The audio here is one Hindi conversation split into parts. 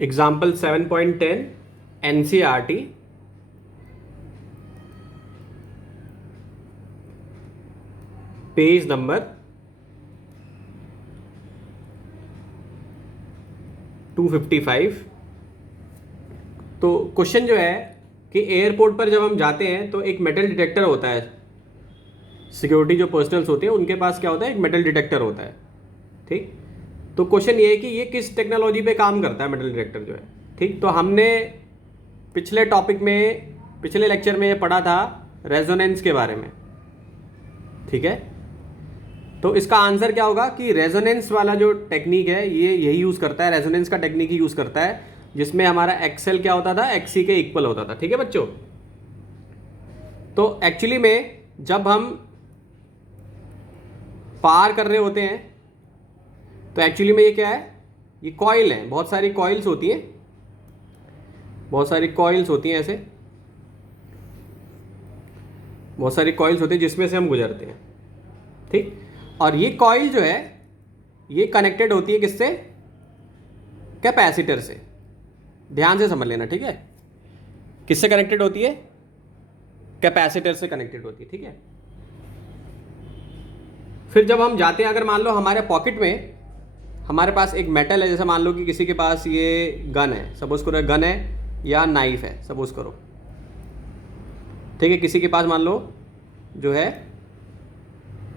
Example 7.10 NCERT page number 255। तो क्वेश्चन जो है कि एयरपोर्ट पर जब हम जाते हैं तो एक मेटल डिटेक्टर होता है। सिक्योरिटी जो पर्सनल्स होते हैं उनके पास क्या होता है, एक मेटल डिटेक्टर होता है। ठीक, तो क्वेश्चन ये है कि ये किस टेक्नोलॉजी पे काम करता है मेटल डिटेक्टर जो है। ठीक, तो हमने पिछले टॉपिक में, पिछले लेक्चर में ये पढ़ा था रेजोनेंस के बारे में। ठीक है, तो इसका आंसर क्या होगा कि रेजोनेंस वाला जो टेक्निक है ये यही यूज़ करता है, रेजोनेंस का टेक्निक ही यूज़ करता है, जिसमें हमारा एक्सेल क्या होता था, एक्सी के इक्वल होता था। ठीक है बच्चों, तो एक्चुअली में जब हम पार कर रहे होते हैं तो एक्चुअली में ये क्या है, ये कॉइल है, बहुत सारी कॉइल्स होती हैं, बहुत सारी कॉइल्स होती हैं, ऐसे बहुत सारी कॉइल्स होती है जिसमें से हम गुजरते हैं। ठीक, और ये कॉइल जो है ये कनेक्टेड होती है किससे, कैपेसिटर से। ध्यान से समझ लेना, ठीक है, किससे कनेक्टेड होती है, कैपेसिटर से कनेक्टेड होती है। ठीक है, फिर जब हम जाते हैं, अगर मान लो हमारे पॉकेट में हमारे पास एक मेटल है, जैसे मान लो कि किसी के पास ये गन है, सपोज करो गन है या नाइफ है, सपोज करो। ठीक है, किसी के पास मान लो जो है,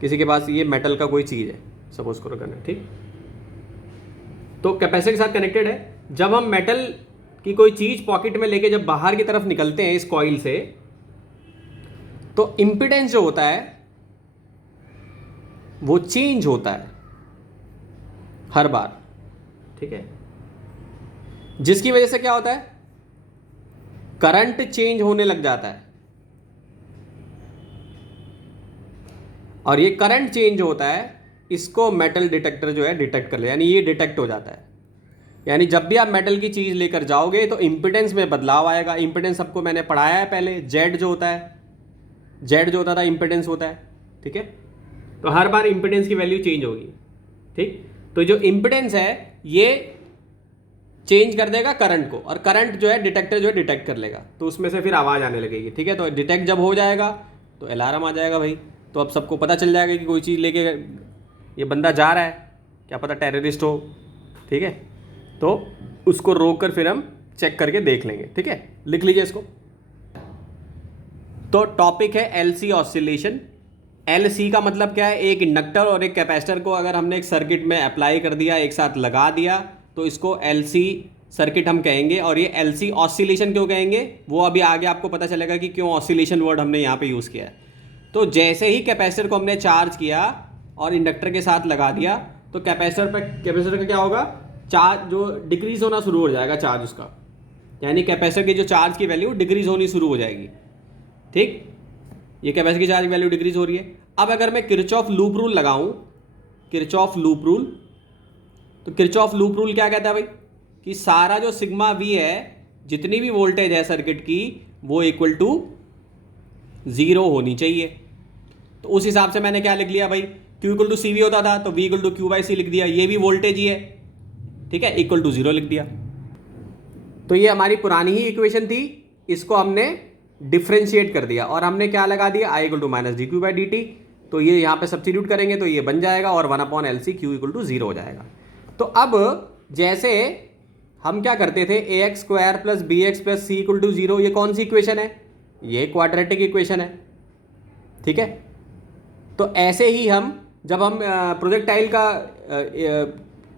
किसी के पास ये मेटल का कोई चीज़ है, सपोज करो गन है। ठीक, तो कैपेसिटर के साथ कनेक्टेड है। जब हम मेटल की कोई चीज़ पॉकेट में लेके जब बाहर की तरफ निकलते हैं इस कॉइल से, तो इम्पिडेंस जो होता है वो चेंज होता है हर बार। ठीक है, जिसकी वजह से क्या होता है, करंट चेंज होने लग जाता है, और ये करंट चेंज होता है, इसको मेटल डिटेक्टर जो है डिटेक्ट कर ले, यानी ये डिटेक्ट हो जाता है। यानी जब भी आप मेटल की चीज़ लेकर जाओगे तो इम्पिडेंस में बदलाव आएगा। इम्पिडेंस सबको मैंने पढ़ाया है पहले, जेड जो होता है, जेड जो होता था इम्पिडेंस होता है। ठीक है, तो हर बार इम्पिडेंस की वैल्यू चेंज होगी। ठीक, तो जो इम्पिडेंस है ये चेंज कर देगा करंट को, और करंट जो है डिटेक्टर जो है डिटेक्ट कर लेगा, तो उसमें से फिर आवाज़ आने लगेगी। ठीक है, तो डिटेक्ट जब हो जाएगा तो अलार्म आ जाएगा भाई, तो अब सबको पता चल जाएगा कि कोई चीज़ लेके ये बंदा जा रहा है, क्या पता टेररिस्ट हो। ठीक है, तो उसको रोक कर फिर हम चेक करके देख लेंगे। ठीक है, लिख लीजिए इसको। तो टॉपिक है एलसी ऑसिलेशन। एलसी का मतलब क्या है, एक इंडक्टर और एक कैपेसिटर को अगर हमने एक सर्किट में अप्लाई कर दिया, एक साथ लगा दिया, तो इसको एलसी सर्किट हम कहेंगे। और ये एलसी ऑसिलेशन क्यों कहेंगे वो अभी आगे आपको पता चलेगा कि क्यों ऑसिलेशन वर्ड हमने यहाँ पे यूज़ किया है। तो जैसे ही कैपेसिटर को हमने चार्ज किया और इंडक्टर के साथ लगा दिया, तो कैपेसिटर का क्या होगा, चार्ज जो डिक्रीज होना शुरू हो जाएगा, चार्ज उसका, यानी कैपेसिटर की जो चार्ज की वैल्यू डिक्रीज होनी शुरू हो जाएगी। ठीक, ये कैपेसिटर की चार्ज की वैल्यू डिक्रीज हो रही है। अब अगर मैं किरचॉफ लूप रूल लगाऊं, किरचॉफ लूप रूल, तो किरचॉफ लूप रूल क्या कहता है भाई, कि सारा जो सिग्मा वी है, जितनी भी वोल्टेज है सर्किट की, वो इक्वल टू 0 होनी चाहिए। तो उस हिसाब से मैंने क्या लिख लिया भाई, Q equal to C V होता था तो V equal to Q by C लिख दिया, ये भी वोल्टेज ही है। ठीक है, इक्वल टू 0 लिख दिया। तो ये हमारी पुरानी ही इक्वेशन थी, इसको हमने डिफ्रेंशिएट कर दिया और हमने क्या लगा दिया, I equal to minus D Q by D T. तो ये यहाँ पे सब्स्टिट्यूट करेंगे तो ये बन जाएगा और 1/LC Q इक्वल टू 0 हो जाएगा। तो अब जैसे हम क्या करते थे, ax square plus B X plus C equal to 0, ये कौन सी इक्वेशन है, ये क्वाड्रेटिक इक्वेशन है। ठीक है, तो ऐसे ही हम जब हम प्रोजेक्टाइल का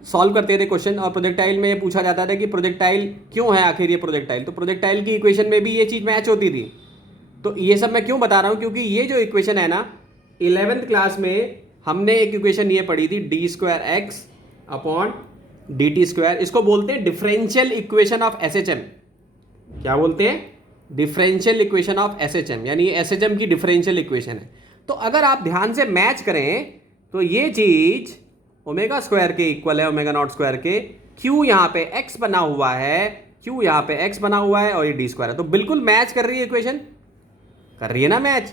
सॉल्व करते थे क्वेश्चन, और प्रोजेक्टाइल में ये पूछा जाता था कि प्रोजेक्टाइल क्यों है आखिर ये प्रोजेक्टाइल, तो प्रोजेक्टाइल की इक्वेशन में भी ये चीज़ मैच होती थी। तो ये सब मैं क्यों बता रहा हूँ, क्योंकि ये जो इक्वेशन है ना, 11th क्लास में हमने एक इक्वेशन ये पढ़ी थी, D square x upon D T square. इसको बोलते हैं डिफरेंशियल इक्वेशन ऑफ एसएचएम। क्या बोलते हैं, डिफरेंशियल इक्वेशन ऑफ एसएचएम, यानी ये एसएचएम की डिफरेंशियल इक्वेशन है। तो अगर आप ध्यान से मैच करें तो ये चीज ओमेगा स्क्वायर के इक्वल है, ओमेगा नॉट स्क्वायर के, क्यू यहाँ पे एक्स बना हुआ है, क्यू यहाँ पे एक्स बना हुआ है और ये डी स्क्वायर है, तो बिल्कुल मैच कर रही है इक्वेशन, कर रही है ना मैच।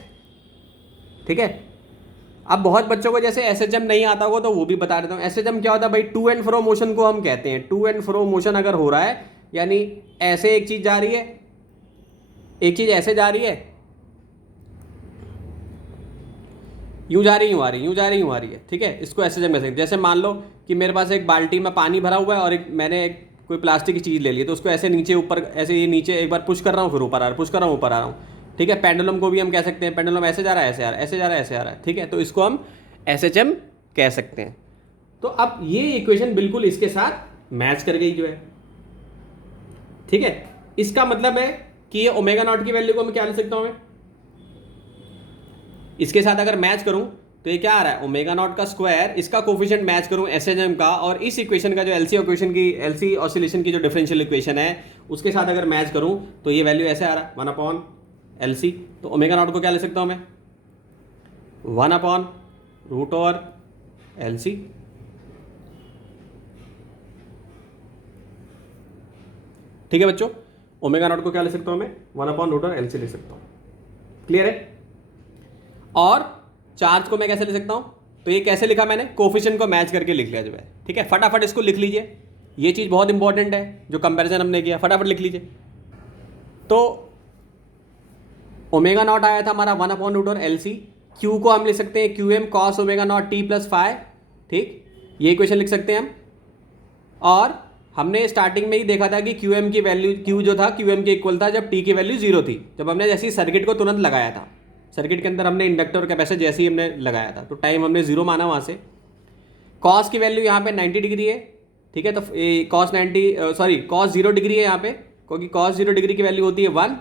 ठीक है, अब बहुत बच्चों को जैसे एसएचएम नहीं आता होगा तो वो भी बता देता हूँ। एसएचएम क्या होता है भाई, टू एंड फ्रो मोशन को हम कहते हैं। टू एंड फ्रो मोशन अगर हो रहा है यानी ऐसे एक चीज़ जा रही है, एक चीज़ ऐसे जा रही है, यूँ जा रही यूँ आ रही, यूँ जा रही यूँ आ रही है, ठीक है। इसको ऐसे जम सकते, जैसे मान लो कि मेरे पास एक बाल्टी में पानी भरा हुआ है और मैंने एक कोई प्लास्टिक की चीज़ ले ली, तो उसको ऐसे नीचे ऊपर, ऐसे ये नीचे एक बार पुश कर रहा हूँ, फिर ऊपर आ रहा है, पुश कर रहा हूँ, ऊपर आ रहा हूँ, ठीक है। पेंडुलम को भी हम कह सकते हैं, पेंडुलम ऐसे जा रहा है, ऐसे आ रहा है, ऐसे जा रहा है, ऐसे आ रहा है, ठीक है। तो इसको हम SHM कह सकते हैं। तो अब ये इक्वेशन बिल्कुल इसके साथ मैच कर गई जो है, ठीक है। इसका मतलब है कि ये ओमेगा नॉट की वैल्यू को मैं क्या लिख सकता हूं, मैं इसके साथ अगर मैच करूं तो ये क्या आ रहा है, ओमेगा नॉट का स्क्वायर, इसका कोफिशिएंट मैच करूं SHM का, और इस इक्वेशन का जो LC ऑसिलेशन की जो डिफरेंशियल इक्वेशन है उसके साथ अगर मैच करूं तो ये वैल्यू ऐसे आ रहा है 1/LC। तो ओमेगा नॉट को क्या लिख सकता हूं मैं, 1/√LC। ठीक है बच्चों, ओमेगा नॉट को क्या लिख सकता हूं मैं, 1/√LC लिख सकता हूं। क्लियर है। और चार्ज को मैं कैसे लिख सकता हूं, तो ये कैसे लिखा मैंने, कोफिशिएंट को मैच करके लिख लिया जो है, ठीक है। फटाफट इसको लिख लीजिए, ये चीज़ बहुत इंपॉर्टेंट है जो कंपैरिजन हमने किया, फटाफट लिख लीजिए। तो ओमेगा नॉट आया था हमारा 1/√LC, क्यू को हम लिख सकते हैं QM cos omega naught T + phi, ठीक, ये इक्वेशन लिख सकते हैं हम। और हमने स्टार्टिंग में ही देखा था कि QM की वैल्यू, Q जो था QM के इक्वल था जब T की वैल्यू 0 थी, जब हमने जैसे सर्किट को तुरंत लगाया था, सर्किट के अंदर हमने इंडक्टर और कैपेसिटर जैसे ही हमने लगाया था तो टाइम हमने 0 माना वहाँ से। कॉस की वैल्यू यहाँ पे 90 डिग्री है, ठीक है। तो cos 0 डिग्री है यहाँ पे, क्योंकि cos 0 डिग्री की वैल्यू होती है 1,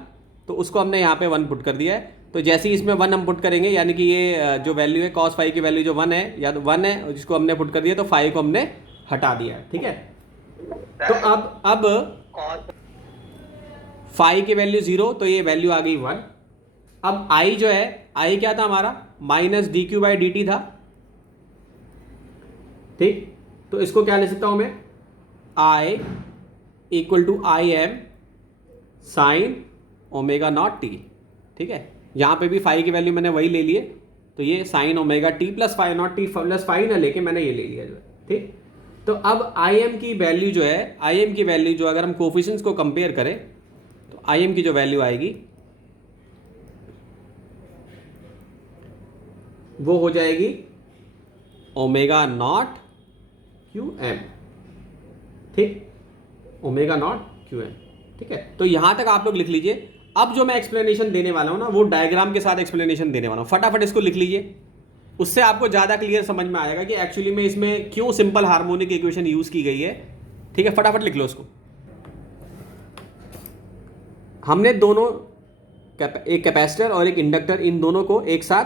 तो उसको हमने यहाँ पे 1 पुट कर दिया है। तो जैसे ही इसमें 1 हम पुट करेंगे, यानी कि ये जो वैल्यू है cos फाई की वैल्यू जो 1 है, या तो 1 है जिसको हमने पुट कर दिया, तो फाई को हमने हटा दिया है, ठीक है। तो अब फाई की वैल्यू 0, तो ये वैल्यू आ गई 1। अब I जो है, I क्या था हमारा, -dq/dt था, ठीक। तो इसको क्या लिख सकता हूं मैं, I = Im sin omega naught T, ठीक है। यहां पे भी फाई की वैल्यू मैंने वही ले लिए, तो ये sin omega T + phi not T + phi ना लेके मैंने ये ले लिया जो है, ठीक। तो अब Im की वैल्यू जो है, Im की वैल्यू जो अगर हम कोफिशिएंट्स को कंपेयर करें तो Im की जो वैल्यू आएगी वो हो जाएगी ओमेगा नॉट QM, ठीक, ओमेगा नॉट QM, ठीक है। तो यहां तक आप लोग लिख लीजिए। अब जो मैं एक्सप्लेनेशन देने वाला हूं ना, वो डायग्राम के साथ एक्सप्लेनेशन देने वाला हूं, फटाफट इसको लिख लीजिए, उससे आपको ज़्यादा क्लियर समझ में आएगा कि एक्चुअली में इसमें क्यों सिंपल हार्मोनिक इक्वेशन यूज़ की गई है, ठीक है। फटाफट लिख लो उसको। हमने दोनों एक कैपेसिटर और एक इंडक्टर, इन दोनों को एक साथ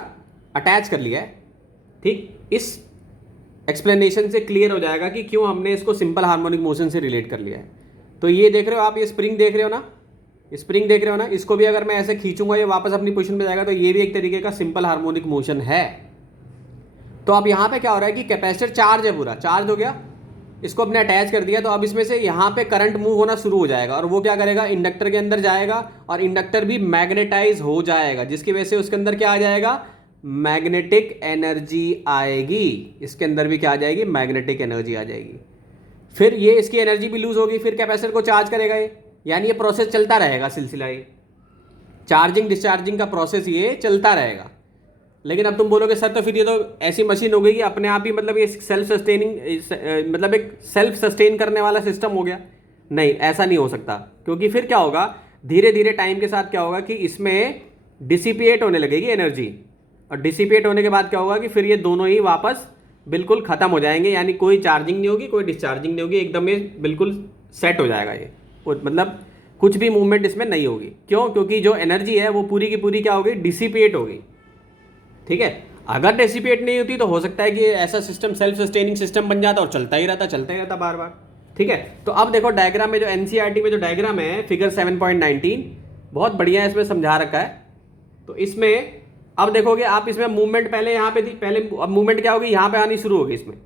अटैच कर लिया है, ठीक। इस एक्सप्लेनेशन से क्लियर हो जाएगा कि क्यों हमने इसको सिंपल हार्मोनिक मोशन से रिलेट कर लिया है। तो ये देख रहे हो आप, ये स्प्रिंग देख रहे हो ना, स्प्रिंग देख रहे हो ना, इसको भी अगर मैं ऐसे खींचूंगा ये वापस अपनी पोजीशन पे जाएगा, तो ये भी एक तरीके का सिंपल हार्मोनिक मोशन है। तो अब यहाँ पे क्या हो रहा है कि कैपेसिटर चार्ज है, पूरा चार्ज हो गया, इसको अपने अटैच कर दिया, तो अब इसमें से यहाँ पे करंट मूव होना शुरू हो जाएगा, और वो क्या करेगा, इंडक्टर के अंदर जाएगा, और इंडक्टर भी मैग्नेटाइज हो जाएगा, जिसकी वजह से उसके अंदर क्या आ जाएगा, मैग्नेटिक एनर्जी आएगी। इसके अंदर भी क्या आ जाएगी, मैग्नेटिक एनर्जी आ जाएगी। फिर ये इसकी एनर्जी भी लूज होगी, फिर कैपेसिटर को चार्ज करेगा ये, यानी ये प्रोसेस चलता रहेगा, सिलसिला ये चार्जिंग डिस्चार्जिंग का प्रोसेस ये चलता रहेगा। लेकिन अब तुम बोलोगे सर तो फिर ये तो ऐसी मशीन हो गई कि अपने आप ही, मतलब ये सेल्फ सस्टेनिंग, मतलब एक सेल्फ सस्टेन करने वाला सिस्टम हो गया। नहीं, ऐसा नहीं हो सकता, क्योंकि फिर क्या होगा, धीरे धीरे टाइम के साथ क्या होगा कि इसमें डिसिपिएट होने लगेगी एनर्जी, और डिसिपेट होने के बाद क्या होगा कि फिर ये दोनों ही वापस बिल्कुल खत्म हो जाएंगे, यानी कोई चार्जिंग नहीं होगी, कोई डिस्चार्जिंग नहीं होगी, एकदम ये बिल्कुल सेट हो जाएगा ये, मतलब कुछ भी मूवमेंट इसमें नहीं होगी। क्यों, क्योंकि जो एनर्जी है वो पूरी की पूरी क्या होगी, डिसिपेट होगी, ठीक है। अगर डिसिपेट नहीं होती तो हो सकता है कि ऐसा सिस्टम सेल्फ सस्टेनिंग सिस्टम बन जाता और चलता ही रहता बार बार, ठीक है। तो अब देखो डायग्राम में जो NCERT में जो डायग्राम है फिगर 7.19 बहुत बढ़िया है, इसमें समझा रखा है। तो इसमें अब देखोगे आप, इसमें मूवमेंट पहले यहाँ पे थी, पहले अब मूवमेंट क्या होगी, यहाँ पे आनी शुरू होगी इसमें,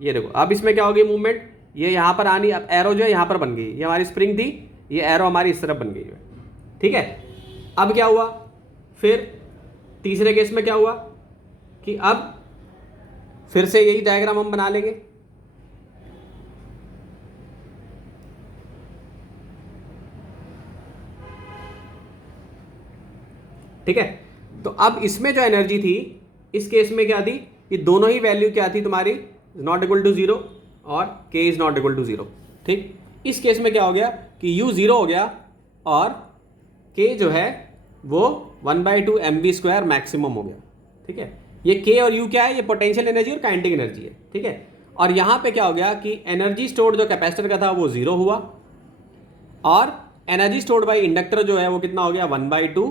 ये देखो अब इसमें क्या होगी मूवमेंट, ये यहाँ पर आनी, अब एरो जो है यहाँ पर बन गई, ये हमारी स्प्रिंग थी, ये एरो हमारी इस तरफ बन गई है, ठीक है। अब क्या हुआ, फिर तीसरे केस में क्या हुआ कि अब फिर से यही डायग्राम हम बना लेंगे। ठीक है। तो अब इसमें जो एनर्जी थी इस केस में क्या थी, ये दोनों ही वैल्यू क्या थी तुम्हारी, नॉट इक्वल टू जीरो और K is not equal to zero. ठीक, इस केस में क्या हो गया कि यू जीरो हो गया और के जो है वो 1/2 mv² मैक्सिमम हो गया। ठीक है, ये के और यू क्या है, ये पोटेंशियल एनर्जी और काइनेटिक एनर्जी है। ठीक है, और यहां पे क्या हो गया कि एनर्जी स्टोर्ड जो कैपेसिटर का था वो जीरो हुआ और एनर्जी स्टोर्ड बाई इंडक्टर जो है वो कितना हो गया 1/2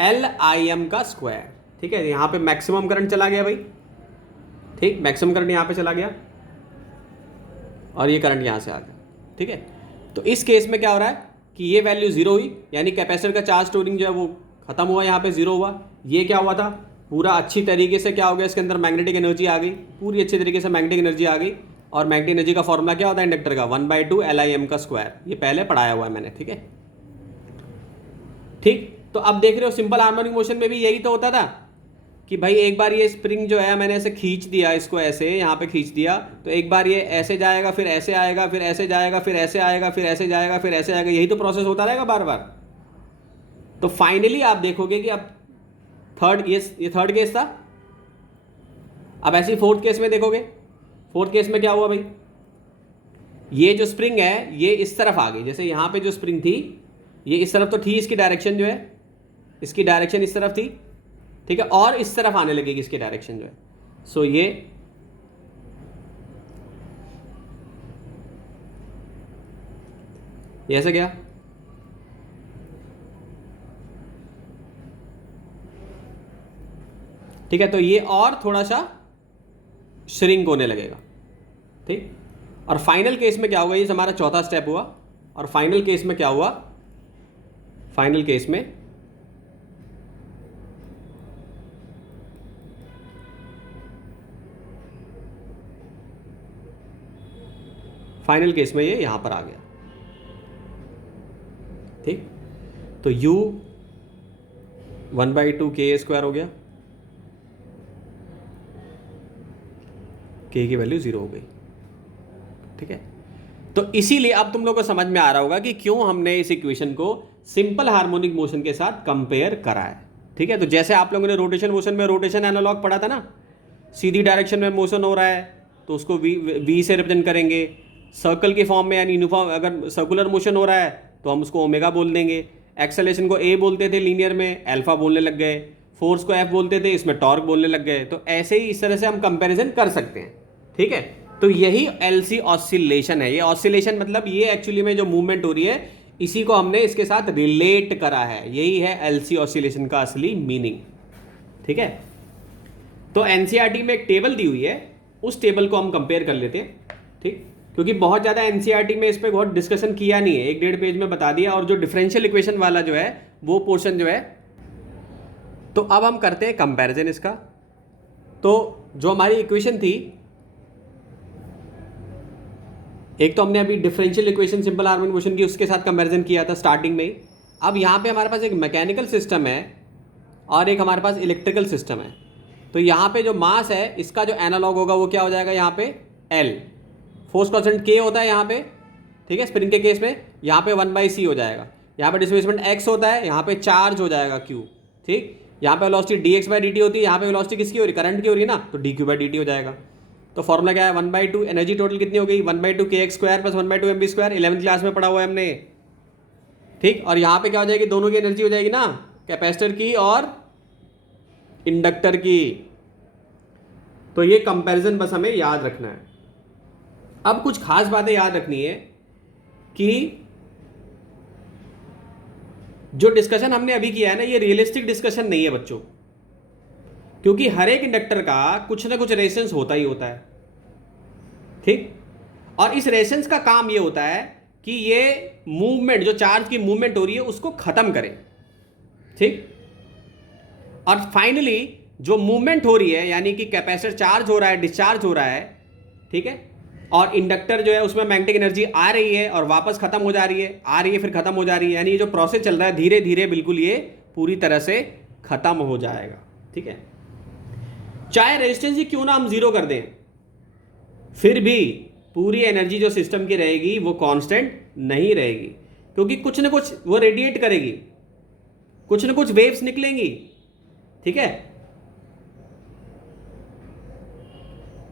LIm²। ठीक है, यहां पे मैक्सिमम करंट चला गया भाई। ठीक, मैक्सिमम करंट यहां पे चला गया और ये करंट यहां से आ गया। ठीक है, तो इस केस में क्या हो रहा है कि ये वैल्यू जीरो हुई, यानी कैपेसिटर का चार्ज स्टोरिंग जो है वो खत्म हुआ, यहाँ पे जीरो हुआ। ये क्या हुआ था, पूरा अच्छी तरीके से क्या हो गया, इसके अंदर मैग्नेटिक एनर्जी आ गई, पूरी अच्छी तरीके से मैग्नेटिक एनर्जी आ गई। और मैग्नेटिक एनर्जी का फॉर्मूला क्या होता है इंडक्टर का, 1/2 LIm²। ये पहले पढ़ाया हुआ है मैंने। ठीक है, ठीक, तो अब देख रहे हो सिंपल हार्मोनिक मोशन में भी यही तो होता था कि भाई एक बार ये स्प्रिंग जो है मैंने ऐसे खींच दिया, इसको ऐसे यहाँ पे खींच दिया, तो एक बार ये ऐसे जाएगा, फिर ऐसे आएगा, फिर ऐसे जाएगा, फिर ऐसे आएगा, फिर ऐसे जाएगा, फिर ऐसे आएगा, यही तो प्रोसेस होता रहेगा बार बार। तो फाइनली आप देखोगे कि अब ये थर्ड केस था, अब ऐसे फोर्थ केस में देखोगे, फोर्थ केस में क्या हुआ भाई, ये जो स्प्रिंग है ये इस तरफ आ गई, जैसे यहाँ पे जो स्प्रिंग थी ये इस तरफ तो थी, इसकी डायरेक्शन जो है, इसकी डायरेक्शन इस तरफ थी। ठीक है, और इस तरफ आने लगेगी इसकी डायरेक्शन जो है। सो ये ऐसे गया, ठीक है, तो ये और थोड़ा सा श्रिंक होने लगेगा। ठीक, और फाइनल केस में क्या होगा, ये हमारा चौथा स्टेप हुआ। और फाइनल केस में क्या हुआ, फाइनल केस में ये यहां पर आ गया। ठीक, तो u 1/2 ka² हो गया, k की वैल्यू जीरो हो गई। ठीक है, तो इसीलिए अब तुम लोग को समझ में आ रहा होगा कि क्यों हमने इस इक्वेशन को सिंपल हार्मोनिक मोशन के साथ कंपेयर करा है। ठीक है, तो जैसे आप लोगों ने रोटेशन मोशन में रोटेशन एनालॉग पढ़ा था ना, सीधी डायरेक्शन में मोशन हो रहा है तो उसको v से रिप्रेजेंट करेंगे, सर्कल के फॉर्म में यानी यूनिफॉर्म, अगर सर्कुलर मोशन हो रहा है तो हम उसको ओमेगा बोल देंगे, एक्सेलरेशन को ए बोलते थे लीनियर में, अल्फा बोलने लग गए, फोर्स को एफ बोलते थे, इसमें टॉर्क बोलने लग गए। तो ऐसे ही इस तरह से हम कंपैरिजन कर सकते हैं। ठीक है, तो यही एलसी ऑसिलेशन है। ये ऑसिलेशन मतलब ये एक्चुअली में जो मूवमेंट हो रही है इसी को हमने इसके साथ रिलेट करा है, यही है एलसी ऑसिलेशन का असली मीनिंग। ठीक है, तो एनसीईआरटी में एक टेबल दी हुई है, उस टेबल को हम कंपेयर कर लेते हैं। ठीक, क्योंकि बहुत ज़्यादा एनसीईआरटी में इस पर बहुत डिस्कशन किया नहीं है, 1-1.5 पेज में बता दिया, और जो डिफरेंशियल इक्वेशन वाला जो है वो पोर्शन जो है। तो अब हम करते हैं कंपैरिजन इसका। तो जो हमारी इक्वेशन थी, एक तो हमने अभी differential equation simple harmonic motion की उसके साथ कंपैरिजन किया था स्टार्टिंग में ही। अब यहाँ पे हमारे पास एक मैकेनिकल सिस्टम है और एक हमारे पास इलेक्ट्रिकल सिस्टम है। तो यहाँ पे जो मास है इसका जो एनालॉग होगा वो क्या हो जाएगा, यहाँ पे L, फोर्स कांस्टेंट K होता है यहाँ पे। ठीक है, स्प्रिंग के केस में यहाँ पे 1/c हो जाएगा, यहाँ पे डिस्प्लेसमेंट x होता है, यहाँ पे चार्ज हो जाएगा q। ठीक, यहाँ पे वेलोसिटी dx/dt होती है, यहाँ पे वेलोसिटी किसकी हो रही है, करंट की हो रही है ना, तो dq/dt हो जाएगा। तो फॉर्मूला क्या है, 1/2 एनर्जी टोटल कितनी हो गई, 1/2 kx² + 1/2 mv², 11th क्लास में पढ़ा हुआ है हमने। ठीक, और यहाँ पे क्या हो जाएगी, दोनों की एनर्जी हो जाएगी ना, कैपेसिटर की और इंडक्टर की। तो ये कंपैरिजन बस हमें याद रखना है। अब कुछ खास बातें याद रखनी है कि जो डिस्कशन हमने अभी किया है ना, ये रियलिस्टिक डिस्कशन नहीं है बच्चों, क्योंकि हर एक इंडक्टर का कुछ ना कुछ रेजिस्टेंस होता ही होता है। ठीक, और इस रेजिस्टेंस का काम ये होता है कि ये मूवमेंट, जो चार्ज की मूवमेंट हो रही है उसको खत्म करे। ठीक, और फाइनली जो मूवमेंट हो रही है यानी कि कैपेसिटर चार्ज हो रहा है, डिस्चार्ज हो रहा है, ठीक है, और इंडक्टर जो है उसमें मैग्नेटिक एनर्जी आ रही है और वापस खत्म हो जा रही है, आ रही है फिर खत्म हो जा रही है, यानी ये जो प्रोसेस चल रहा है धीरे धीरे बिल्कुल ये पूरी तरह से खत्म हो जाएगा। ठीक है, चाहे रेजिस्टेंस ही क्यों ना हम जीरो कर दें, फिर भी पूरी एनर्जी जो सिस्टम की रहेगी वो कांस्टेंट नहीं रहेगी, क्योंकि कुछ ना कुछ वो रेडिएट करेगी। कुछ ना कुछ वेव्स निकलेंगी, ठीक है।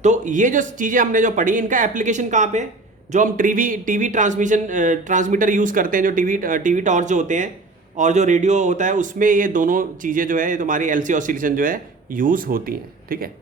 तो ये जो चीज़ें हमने जो पढ़ी, इनका एप्लीकेशन कहाँ पे है? जो हम टीवी ट्रांसमीटर यूज़ करते हैं, जो टीवी टॉर्च जो होते हैं और जो रेडियो होता है, उसमें ये दोनों चीज़ें जो है, ये तुम्हारी एलसी ऑसिलेशन जो है यूज़ होती हैं, ठीक है।